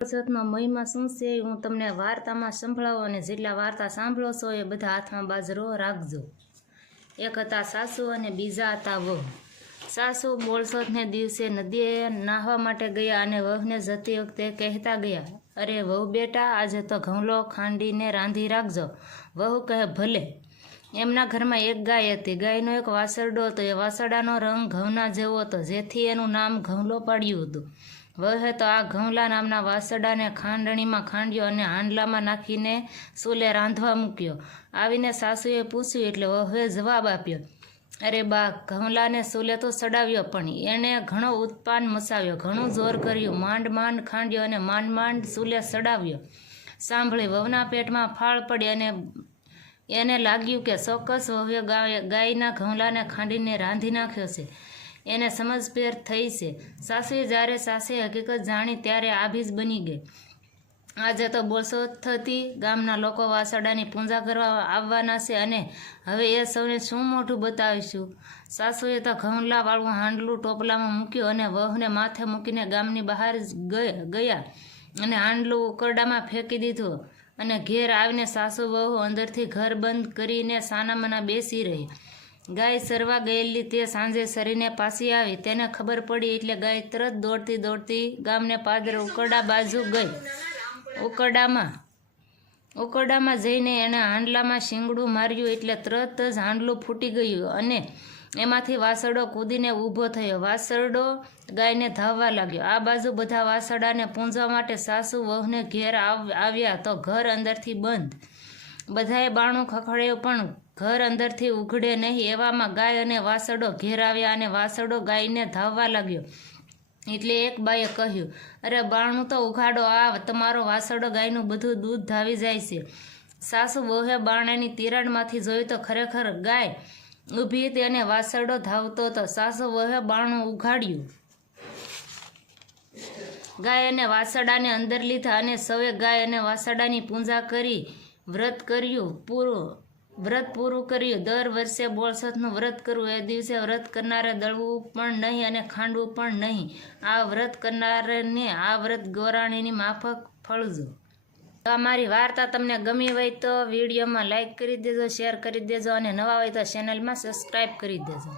વરસાદનો મહિમા શું છે, હું તમને વાર્તામાં સંભળાવું અને જેટલા વાર્તા સાંભળો છો એ બધા હાથમાં બાજરો રાખજો. એક હતા સાસુ અને બીજા હતા વહુ. સાસુ બોળસદને દિવસે નદીએ નાહવા માટે ગયા અને વહુને જતી વખતે કહેતા ગયા, અરે વહુ બેટા, આજે તો ઘઉંલો ખાંડીને રાંધી રાખજો. વહુ કહે, ભલે. એમના ઘરમાં એક ગાય હતી. ગાયનો એક વાસરડો હતો. એ વાસરડાનો રંગ ઘઉંના જેવો હતો, જેથી એનું નામ ઘઉંલો પાડ્યું હતું. વહે તો આ ઘઉંલા નામના વાસડાને ખાંડણીમાં ખાંડ્યો અને હાંડલામાં નાખીને ચૂલે રાંધવા મૂક્યો. આવીને સાસુએ પૂછ્યું એટલે વહે જવાબ આપ્યો, અરે બા, ઘઉંલાને ચૂલે તો સડાવ્યો, પણ એણે ઘણો ઉત્પાન મચાવ્યો ઘણું જોર કર્યું, માંડ માંડ ખાંડ્યો અને માંડ માંડ સુલે સડાવ્યો. સાંભળી, વહુના પેટમાં ફાળ પડી અને એને લાગ્યું કે ચોક્કસ વહ્યો ગાય, ગાયના ઘઉંલાને ખાંડીને રાંધી નાખ્યો છે. એને સમજભેર થઈ છે. સાસુએ જ્યારે સાસે હકીકત જાણી ત્યારે આભીજ બની ગઈ. આજે તો બોલસો થતી ગામના લોકો વાસડાની પૂજા કરવા આવવાના છે અને હવે એ સૌને શું મોઢું બતાવીશું? સાસુએ તો ઘઉંલા વાળું હાંડલું ટોપલામાં મૂક્યું અને વહુને માથે મૂકીને ગામની બહાર ગય- ગયા અને હાંડલું ઉકરડામાં ફેંકી દીધું અને ઘેર આવીને સાસુ વહુ અંદરથી ઘર બંધ કરીને સાનામાના બેસી રહી. ગાય સરવા ગયેલી તે સાંજે સરીને પાછી આવી. તેને ખબર પડી એટલે ગાય તરત દોડતી દોડતી ગામને પાદરે ઉકરડા બાજુ ગઈ. ઉકરડામાં ઉકરડામાં જઈને એણે હાંડલામાં શીંગડું માર્યું એટલે તરત જ હાંડલું ફૂટી ગયું અને એમાંથી વાસરડો કૂદીને ઊભો થયો. વાસરડો ગાયને ધાવવા લાગ્યો. આ બાજુ બધા વાસરડાને પૂંજવા માટે સાસુ વહુને ઘેર આવ- આવ્યા તો ઘર અંદરથી બંધ. બધાએ બાણું ખખડ્યું, પણ ઘર અંદરથી ઉઘડે નહીં. એવામાં ગાય અને વાસડો ઘેર આવ્યા અને વાસડો ગાયને ધાવવા લાગ્યો. એટલે એક બાઈએ કહ્યું, અરે બાણું તો ઉઘાડો આ તમારો વાસડો ગાયનું બધું દૂધ ધાવી જાય છે. સાસુ બહુએ બાણાની તિરાડમાંથી જોયું તો ખરેખર ગાય ઊભી હતી અને વાસરડો ધાવતો હતો. સાસુ બહુએ બાણું ઉઘાડ્યું. ગાય અને વાસડાને અંદર લીધા અને સૌએ ગાય અને વાસડાની પૂજા કરી. વ્રત કર્યું, પૂરું, વ્રત પૂરું કર્યું. દર વર્ષે બોળસતનું વ્રત કરવું એ દિવસે વ્રત કરનારે દળવું પણ નહીં અને ખાંડવું પણ નહીં. આ વ્રત કરનારને આ વ્રત ગોરાણીની માફક ફળજો તો અમારી વાર્તા તમને ગમી હોય તો વિડીયોમાં લાઈક કરી દેજો શેર કરી દેજો અને નવા હોય તો ચેનલમાં સબસ્ક્રાઈબ કરી દેજો.